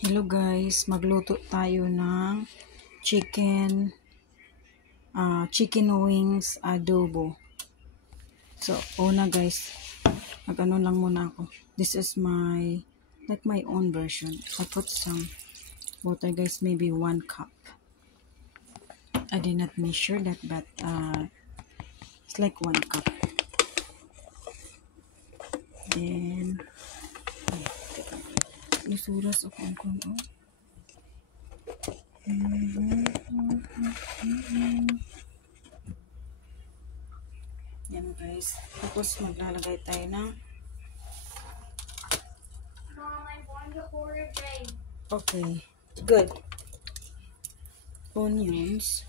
Hello guys, magluto tayo ng chicken wings adobo. So, una guys, mag-ano lang muna ako. This is my own version. I put some water guys, maybe 1 cup. I did not measure that, but it's like 1 cup. Then, isuras ako ang kuno. Yan guys. Tapos maglalagay tayo ng okay, good. Onions.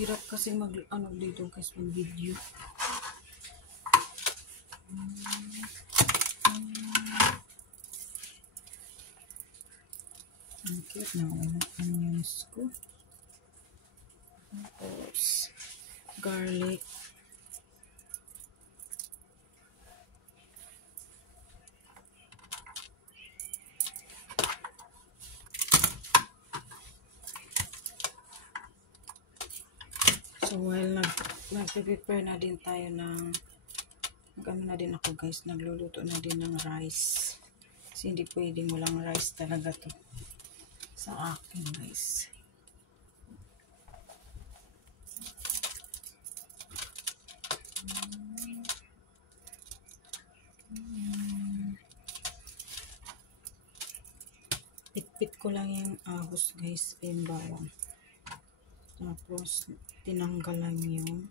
Hirap kasi mag-ano dito guys, mag-video. Okay, nauna onions ko. Tapos, garlic. So, while nag-prepare na din tayo ng nag-ano na din ako guys, nagluluto na din ng rice. Kasi hindi pwedeng walang rice talaga to sa akin guys. Pitpit ko lang yung ahos guys, yung bawang. Tapos, tinanggal lang yung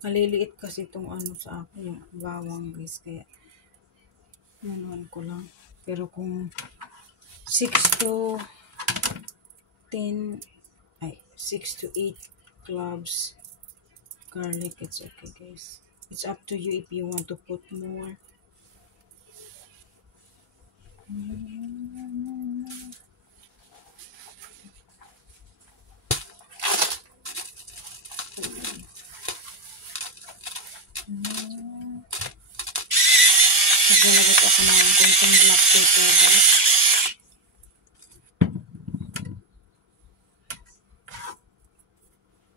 maliliit kasi itong ano sa akin, yung bawang guys, kaya nanuhan ko lang. Pero kung 6 to 8 cloves garlic, it's okay guys. It's up to you if you want to put more. Naglalagot ako ng konting black pepper guys.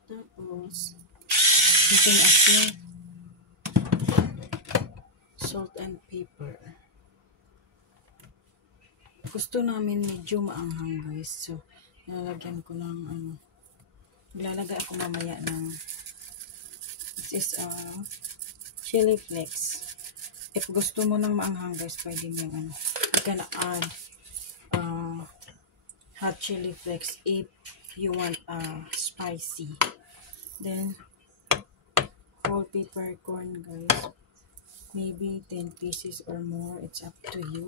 Tapos, konting asin, salt and pepper. Gusto namin medyo maanghang guys. So, nalagyan ko ng maglalagay ako mamaya ng this is chili flakes. If gusto mo ng maanghang guys, pwede nyo you can add hot chili flakes if you want spicy. Then, whole peppercorn guys. Maybe 10 pieces or more. It's up to you.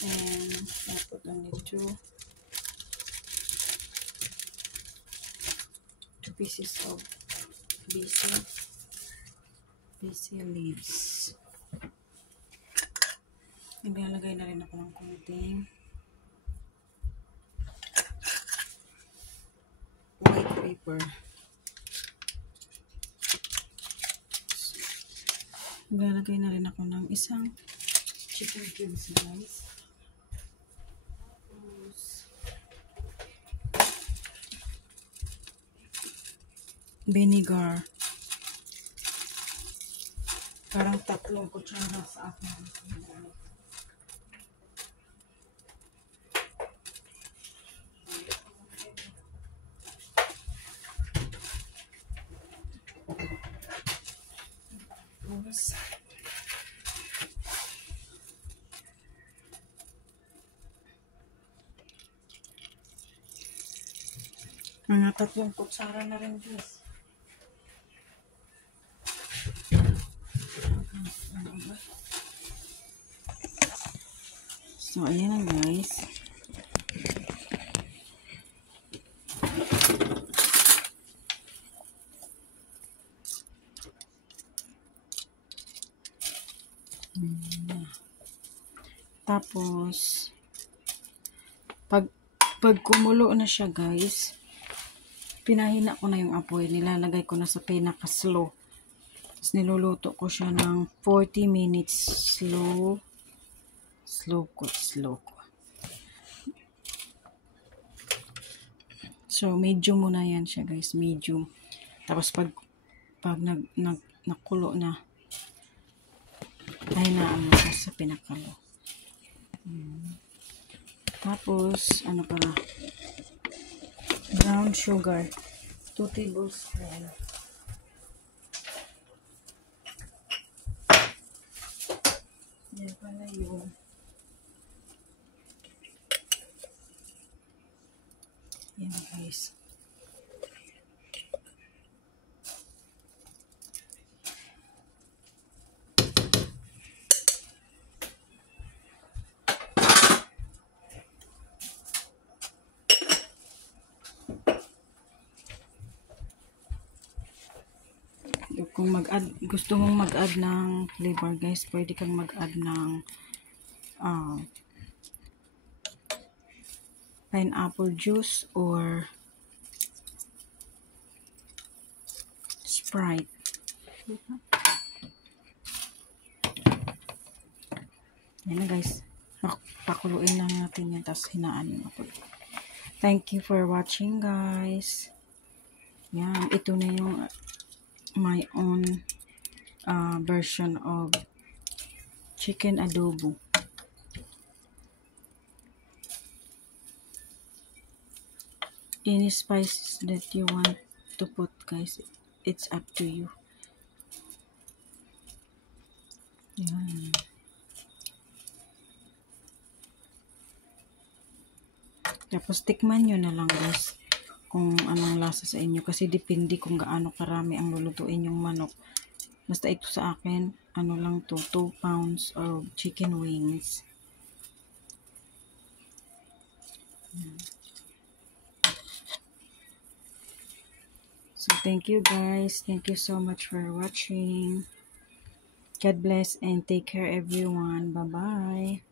And I put only two pieces of basil leaves. Naglalagay na rin ako ng konting white pepper. Naglalagay na rin ako ng isang chicken cubes guys. Vinegar. Parang 3 kutsara sa akin. Mga 3 kutsara na rin, guys. So, ayan na, guys. Tapos, pag kumulo na siya, guys, pinahina ko na yung apoy. Nilalagay ko na sa pinaka-slow. Tapos, niluluto ko siya ng 40 minutes. Slow ko. So, medium muna yan siya, guys. Medium. Tapos, pag nakulo na, ay naano siya sa pinakalo. Tapos, ano pala? Brown sugar. 2 tablespoons. Yan pala yun. Yan, guys. Kung gusto mong mag-add ng flavor, guys, pwede kang mag-add ng pineapple juice or Sprite. Yan na, guys. Pakuluin lang natin yan, tapos hinaan yung apoy. Thank you for watching, guys. Yan, ito na yung my own version of chicken adobo. Any spices that you want to put, guys, it's up to you. Yan. Tapos tikman nyo na lang, guys, kung anong lasa sa inyo, kasi depende kung gaano karami ang lulutuin yung manok. Basta ito sa akin, ano lang to, 2 pounds of chicken wings. So, thank you, guys. Thank you so much for watching. God bless and take care, everyone. Bye-bye.